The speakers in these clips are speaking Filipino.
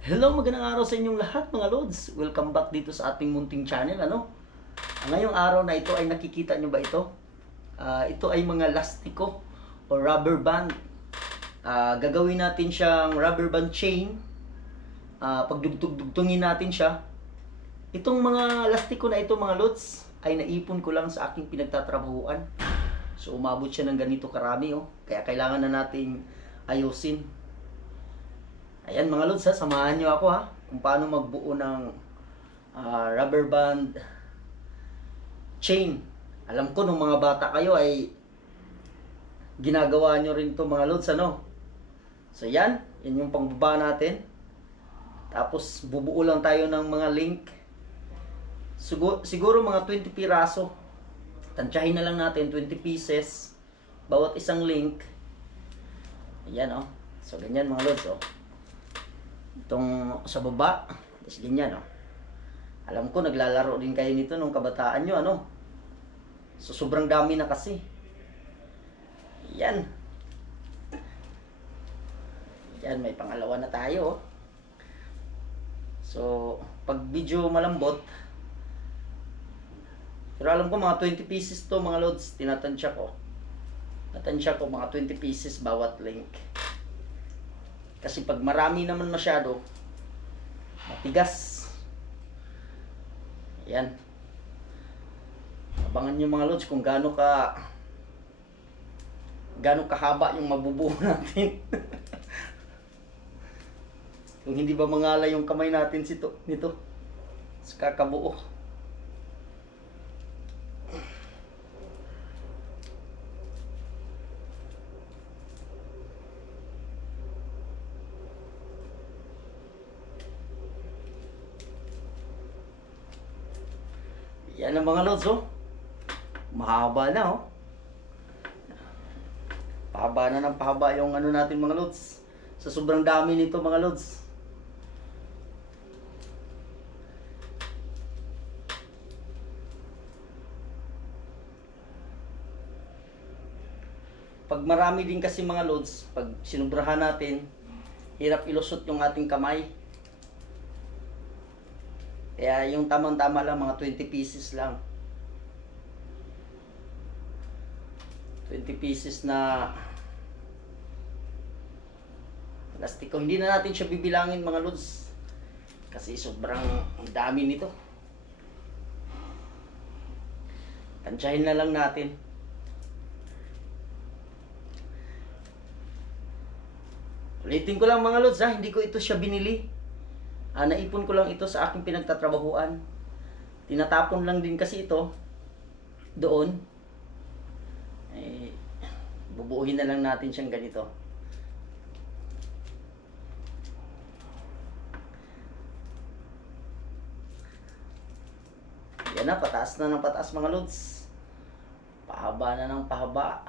Hello, magandang araw sa inyong lahat mga Lods. Welcome back dito sa ating munting channel. Ngayong araw na ito ay nakikita nyo ba ito? Ito ay mga lastiko o rubber band. Gagawin natin siyang rubber band chain. Pagdugtungin natin siya. Itong mga lastiko na ito mga Lods ay naipon ko lang sa aking pinagtatrabahuan. So umabot siya ng ganito karami. Kaya kailangan na nating ayusin. Ayan mga Lods, samahan nyo ako kung paano magbuo ng rubber band chain. Alam ko nung mga bata kayo ay ginagawa nyo rin to mga Lods, So yan yung pangbaba natin. Tapos bubuo lang tayo ng mga link. Siguro mga 20 piraso. Tansyahin na lang natin 20 pieces bawat isang link. Ayan So ganyan mga Lods Itong sa baba, tapos ganyan Alam ko naglalaro din kayo nito nung kabataan nyo So sobrang dami na kasi. Yan. Yan, may pangalawa na tayo So pag video malambot, pero alam ko mga 20 pieces to mga Lods, tinatansya ko. Natansya ko mga 20 pieces bawat link. Kasi pag marami naman masyado, matigas. Ayan. Abangan nyo mga Lods kung gaano kahaba yung mabubuo natin. Kung hindi ba mangalay yung kamay natin nito sa kakabuo. Yan ang mga Lods mahaba na Pahaba na ng pahaba yung natin mga Lods. Sa sobrang dami nito mga Lods. Pag marami din kasi mga Lods, pag sinubrahan natin, hirap ilusot yung ating kamay. Kaya yung tamang-tama lang, mga 20 pieces lang. 20 pieces na plastiko. Hindi na natin siya bibilangin mga Lods. Kasi sobrang dami nito. Tansyahin na lang natin. Ulitin ko lang mga Lods hindi ko ito siya binili. Naipon ko lang ito sa aking pinagtatrabahuan. Tinatapon lang din kasi ito doon. Bubuuhin na lang natin siyang ganito. Yan na, pataas na ng pataas mga Lods. Pahaba na ng pahaba.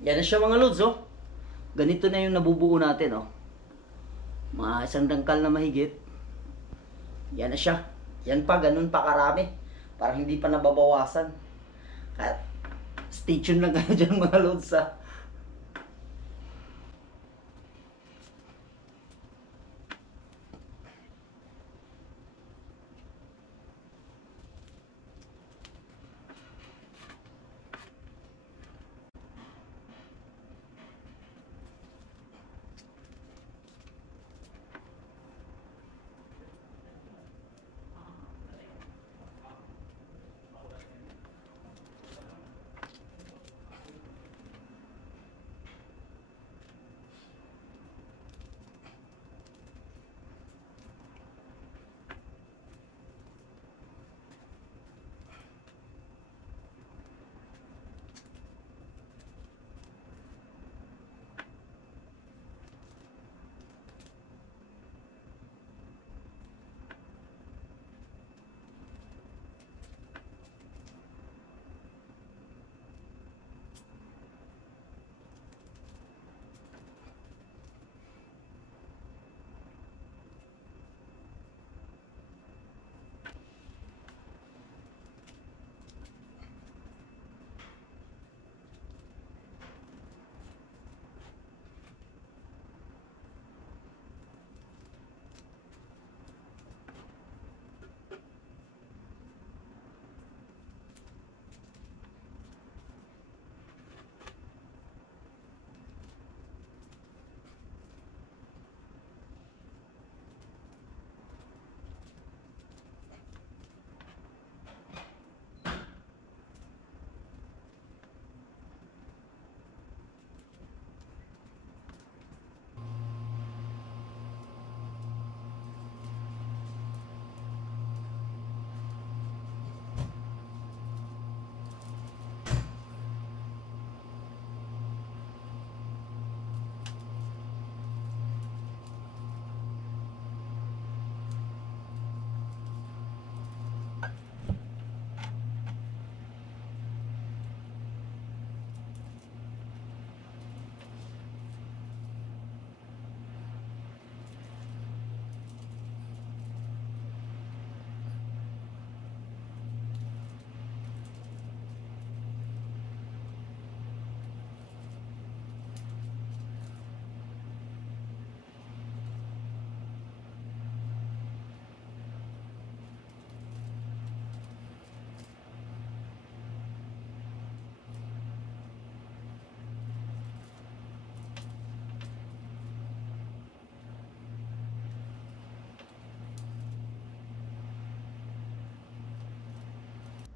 Yan na siya mga Lods Ganito na yung nabubuo natin Mga isang dangkal na mahigit. Yan na siya. Yan pa, ganun pa karami. Parang hindi pa nababawasan. Kaya stay tuned lang kayo dyan mga Lods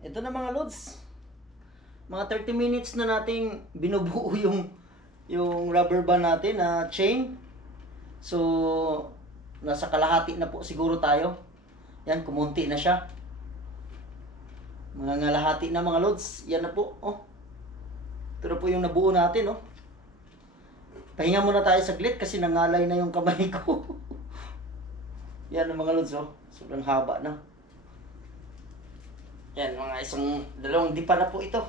ito na mga lods. Mga 30 minutes na nating binubuo yung rubber band natin na chain. So, nasa kalahati na po siguro tayo. Yan, kumunti na siya. Mga ngalahati na mga lods. Yan na po. Oh. Ito na po yung nabuo natin. Oh. Pahinga muna tayo saglit kasi nangalay na yung kamay ko. Yan ang mga lods. Oh. Sobrang haba na. Yan, mga dalawang dipa na po ito.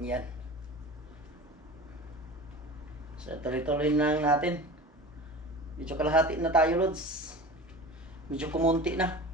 Yan. So, tuloy-tuloy na natin. Medyo kalahati na tayo, lods. Medyo kumunti na.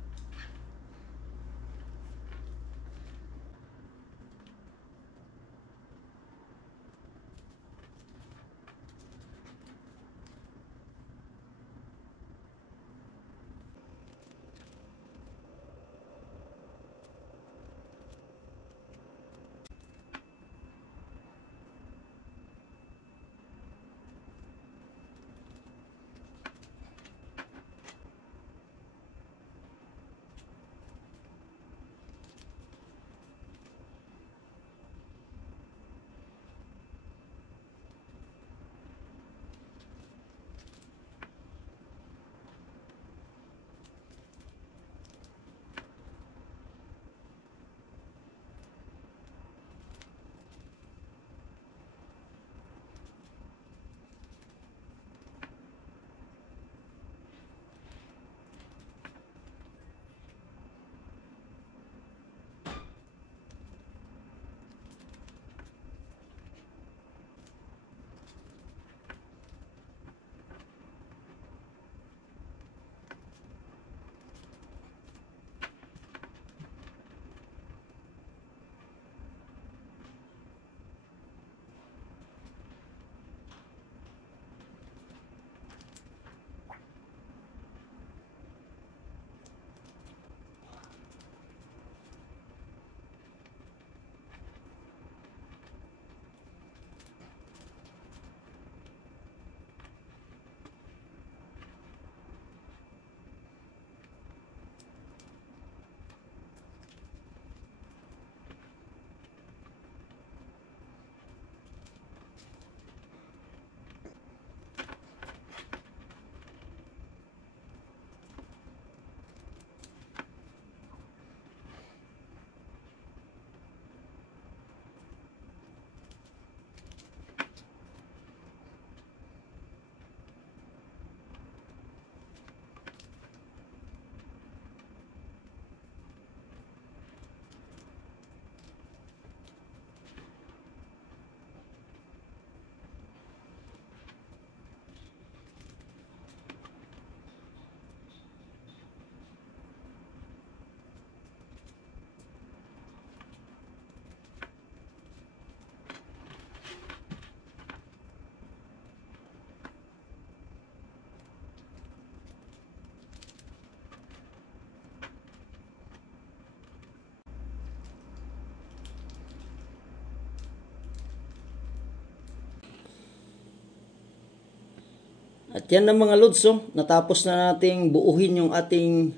At yan na mga lods, oh. Natapos na nating buuhin yung ating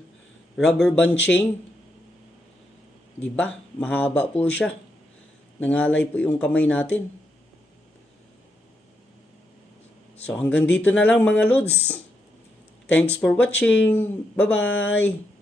rubber band chain. Diba? Mahaba po siya. Nangalay po yung kamay natin. So hanggang dito na lang mga lods. Thanks for watching. Bye-bye.